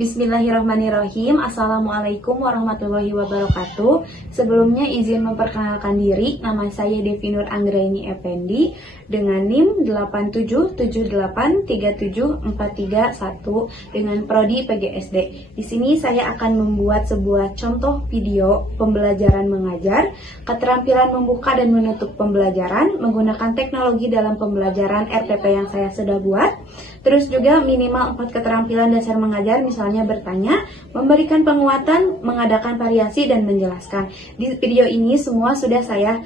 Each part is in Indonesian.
Bismillahirrahmanirrahim. Assalamualaikum warahmatullahi wabarakatuh. Sebelumnya izin memperkenalkan diri. Nama saya Devi Nur Anggraini Effendi dengan NIM 8778374341 dengan prodi PGSD. Di sini saya akan membuat sebuah contoh video pembelajaran mengajar, keterampilan membuka dan menutup pembelajaran menggunakan teknologi dalam pembelajaran RTP yang saya sudah buat. Terus juga minimal 4 keterampilan dasar mengajar, misalnya bertanya, memberikan penguatan, mengadakan variasi, dan menjelaskan. Di video ini semua sudah saya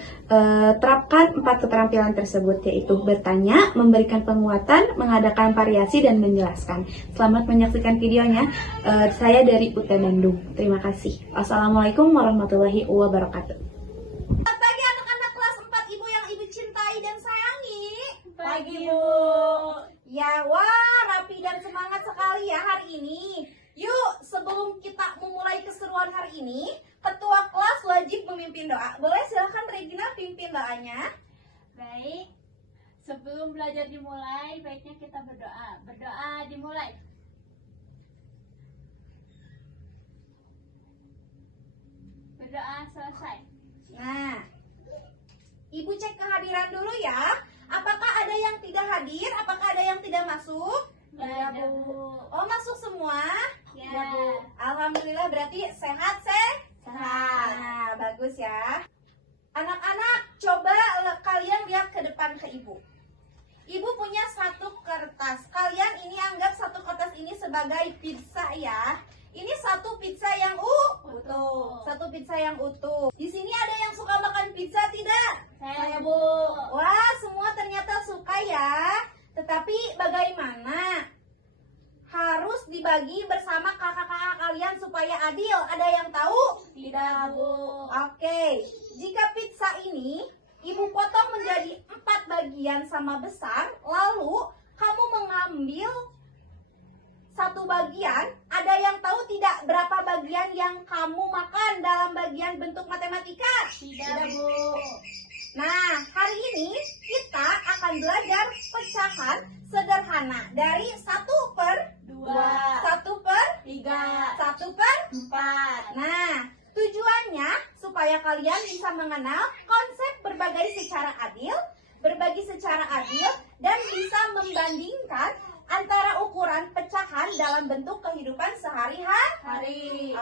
terapkan 4 keterampilan tersebut, yaitu bertanya, memberikan penguatan, mengadakan variasi, dan menjelaskan. Selamat menyaksikan videonya. Saya dari UT Bandung. Terima kasih. Wassalamualaikum warahmatullahi wabarakatuh. Selamat pagi anak-anak kelas 4 Ibu yang Ibu cintai dan sayangi. Pagi, Bu. Ya, wah, rapi dan semangat sekali ya hari ini. Yuk, sebelum kita memulai keseruan hari ini, ketua kelas wajib memimpin doa. Boleh silahkan Regina pimpin doanya. Baik. Sebelum belajar dimulai, baiknya kita berdoa. Berdoa dimulai. Berdoa selesai. Nah, Ibu cek kehadiran dulu ya. Apakah ada yang tidak hadir? Apakah ada yang tidak masuk? Ya, Bu. Oh, masuk semua? Ya. Bu. Alhamdulillah, berarti sehat, Sehat. Nah, bagus ya. Anak-anak, coba kalian lihat ke depan ke Ibu. Ibu punya satu kertas. Kalian ini anggap satu kertas ini sebagai pizza ya. Ini satu pizza yang utuh. Satu pizza yang utuh. Di sini ada yang suka makan pizza tidak? Saya, Bu. Wah, semua ternyata suka ya. Tetapi bagaimana? Harus dibagi bersama kakak-kakak kalian supaya adil. Ada yang tahu? Tidak, Bu. Oke. Jika pizza ini Ibu potong menjadi 4 bagian sama besar, lalu kamu mengambil satu bagian, ada yang tahu tidak berapa bagian yang kamu makan dalam bagian bentuk matematika? Tidak, Bu. Nah, hari ini kita akan belajar pecahan sederhana dari 1/2, 1/3, 1/4. Nah, tujuannya supaya kalian bisa mengenal konsep berbagi secara adil, dan bisa membandingkan antara ukuran pecahan dalam bentuk kehidupan sehari-hari.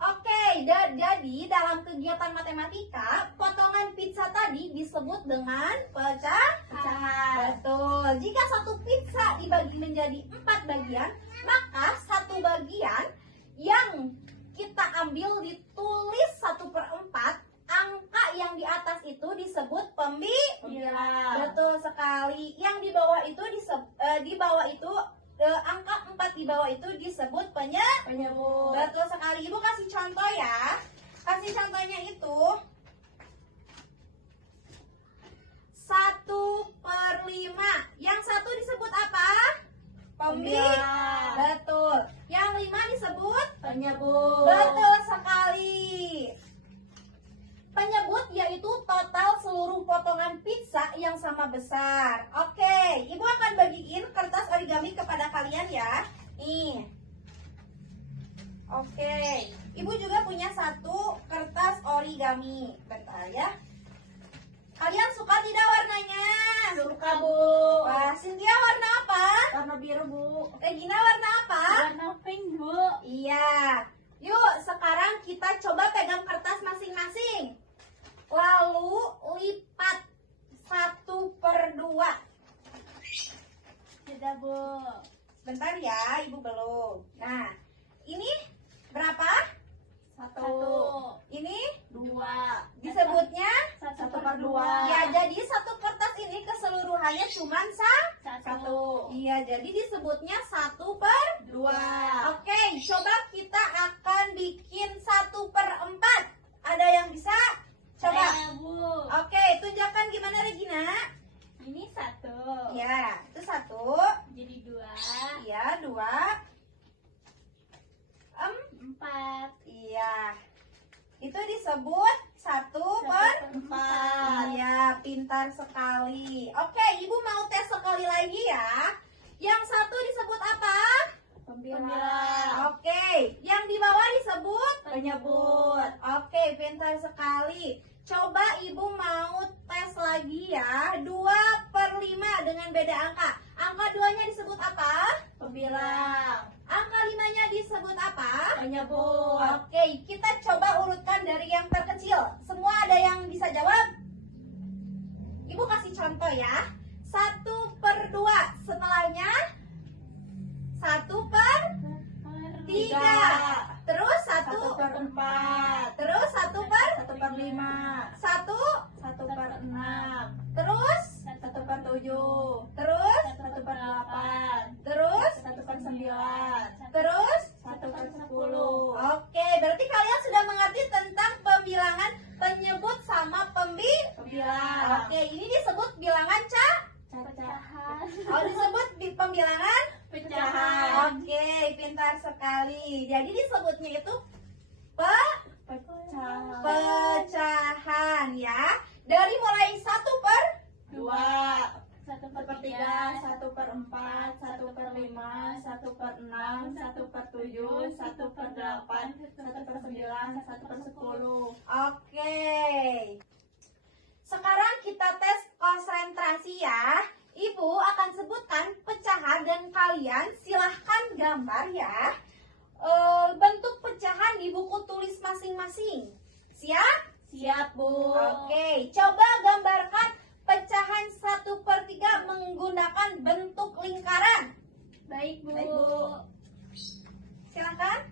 Oke, jadi dalam kegiatan matematika, potongan pizza tadi disebut dengan pecahan. Betul. Jika satu pizza dibagi menjadi 4 bagian, maka satu bagian yang kita ambil ditulis 1/4, angka yang di atas itu disebut pembilang. Betul sekali. Yang di bawah itu angka 4 di bawah itu disebut penyebut. Betul sekali. Ibu kasih contoh ya. Kasih contohnya itu 1/5. Yang 1 disebut apa? Pembilang. Betul. Yang 5 disebut Penyebut. betul sekali. Penyebut yaitu total seluruh potongan pizza yang sama besar. Oke, Ibu akan bagiin kertas origami kepada kalian ya. Nih. Oke, Ibu juga punya satu kertas origami. Bentar ya. Kalian suka tidak warnanya? Suka, Bu. Wah, Cynthia warna apa? Warna biru, Bu. Regina warna apa? Warna pink, Bu. Iya. Yuk, sekarang kita coba pegang kertas masing-masing. Lalu lipat 1/2. Tidak, Bu. Bentar ya, Ibu belum. Nah, ini berapa? 1, Ini 2. disebutnya 1/2. ya, jadi satu kertas ini keseluruhannya cuma 1. Iya, jadi disebutnya 1/2. Oke, coba kita akan bikin 1/4. Ada yang bisa? Coba. Saya, Bu. Oke, tunjukkan gimana Regina. Ini 1. Ya, itu 1. Jadi 2. Iya, 2. 4. Iya. Itu disebut 1/4. Iya, pintar sekali. Oke, Ibu mau tes sekali lagi ya. Yang 1 disebut apa? pintar sekali. Coba Ibu mau tes lagi ya. 2/5 dengan beda angka. Angka 2-nya disebut apa? Pembilang. Angka 5-nya disebut apa? Penyebut. Oke, kita coba urutkan dari yang terkecil. Semua ada yang bisa jawab? Ibu kasih contoh ya. 1/2. Setelahnya 1/3. Terus 1/4. Terus 1/5. 1/6. 1/6. Terus 1/7. Terus 1/8. Terus 1/9. Terus 1/10. Oke, berarti kalian sudah mengerti tentang pembilangan penyebut sama Pembilang. Oke, ini disebut bilangan Pecahan. Oh, disebut pembilangan Pecahan. Oke, pintar sekali. Jadi disebutnya itu Pecahan. pecahan ya. Dari mulai 2. 1/3, 1/4, 1/5, 1/6, 1/7, 1/8, 1/9, 1/10. Oke. Sekarang kita tes konsentrasi ya. Ibu akan sebutkan pecahan dan kalian silahkan gambar ya. Bentuk pecahan di buku tulis masing-masing. Siap? Siap, Bu. Oke, coba gambarkan pecahan 1/3 menggunakan bentuk lingkaran. Baik, Bu. Baik, Bu. Silakan.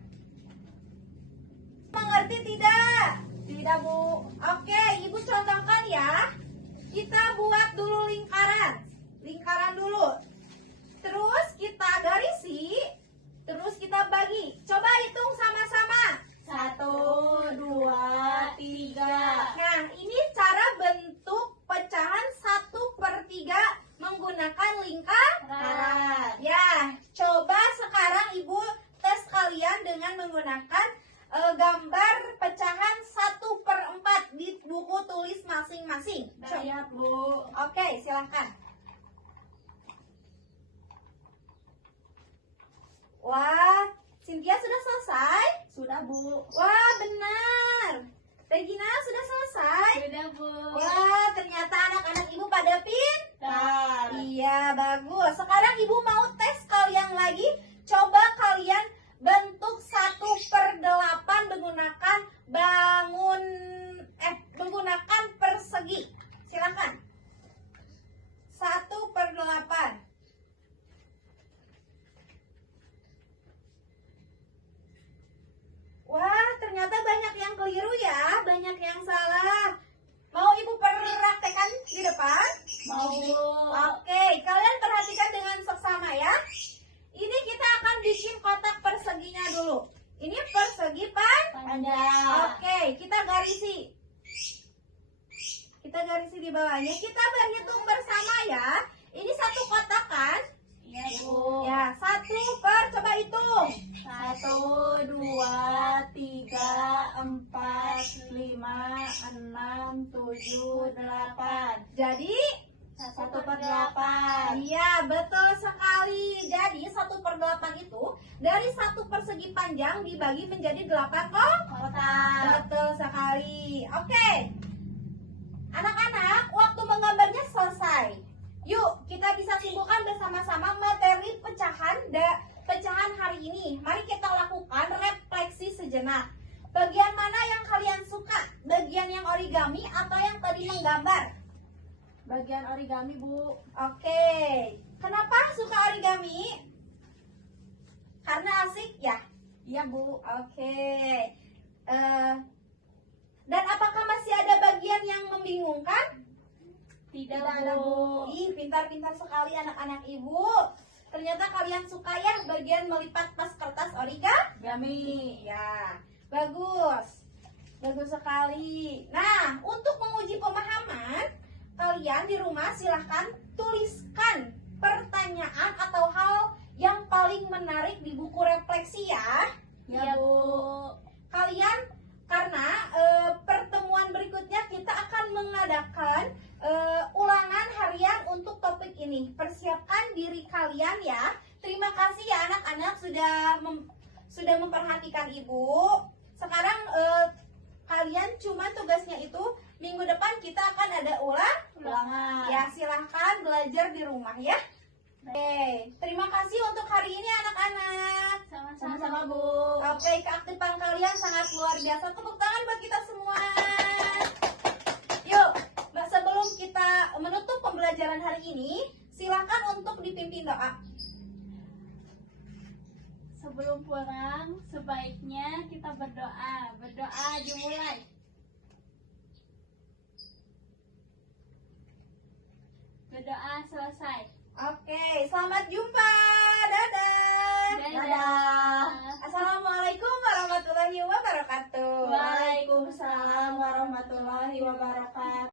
Mengerti tidak? Tidak, Bu. Oke, Ibu contohkan ya. Kita buat dulu lingkaran. Lingkaran dulu. Terus kita garisi. Terus kita bagi. Coba hitung sama-sama. 1, 2, 3. Nah, ini cara bentuk pecahan 1/3 menggunakan lingkaran. Ya, coba sekarang Ibu tes kalian dengan menggunakan gambar pecahan 1/4 di buku tulis masing-masing. Siap, Bu. Oke, silahkan. Wah, Cynthia sudah selesai? Sudah, Bu. Wah, benar. Regina sudah selesai? Sudah, Bu. Wah, ternyata anak-anak Ibu pada pintar. Tar. Iya, bagus. Sekarang Ibu mau tes kalian lagi. Coba kalian bentuk 1/8 menggunakan persegi. Silakan. 1/8. Wah, ternyata banyak yang keliru ya, banyak yang salah. Mau Ibu praktekkan di depan? Mau, Bu. Oke, kalian perhatikan dengan seksama ya. Ini kita akan bikin kotak perseginya dulu. Ini persegi Panjang. Oke, kita garisi. Kita garisi di bawahnya. Kita berhitung bersama ya. Ini satu kotak kan? Iya, Bu. Ya, coba hitung. 1, 2, 3, 4, 5, 6, 7, 8. Jadi 1/8. iya, betul sekali. Jadi 1/8 itu dari satu persegi panjang dibagi menjadi 8 Kotak. Betul sekali. Oke. Anak-anak, waktu menggambarnya selesai. Yuk, kita bisa simpulkan bersama-sama materi pecahan hari ini. Mari kita lakukan refleksi sejenak. Bagian mana yang kalian suka? Bagian yang origami atau yang tadi menggambar? Bagian origami, Bu. Oke, kenapa suka origami? Karena asik ya? Iya, Bu. Oke. Dan apakah masih ada bagian yang membingungkan? Tidak, ada, Bu. Ih, pintar-pintar sekali anak-anak Ibu. Ternyata kalian suka ya bagian melipat tas kertas origami. Ya, bagus. Bagus sekali. Nah, untuk menguji pemahaman, kalian di rumah silahkan tuliskan pertanyaan atau hal yang paling menarik di buku refleksi ya. Iya, Bu. Kalian, karena pertemuan berikutnya kita akan mengadakan ulangan harian untuk topik ini. Persiapkan diri kalian ya. Terima kasih ya anak-anak sudah memperhatikan Ibu. Sekarang kalian, cuman tugasnya itu minggu depan kita akan ada ulangan. Ya, silahkan belajar di rumah ya. Oke, terima kasih untuk hari ini anak-anak. Sama-sama, Bu. Oke, keaktifan kalian sangat luar biasa. Tepuk tangan buat kita semua. Yuk, sebelum kita menutup pembelajaran hari ini, silakan untuk dipimpin doa. Sebelum pulang, sebaiknya kita berdoa. Berdoa dimulai. Berdoa selesai. Oke, selamat jumpa. Dadah. Dadah. Assalamualaikum warahmatullahi wabarakatuh. Waalaikumsalam warahmatullahi wabarakatuh.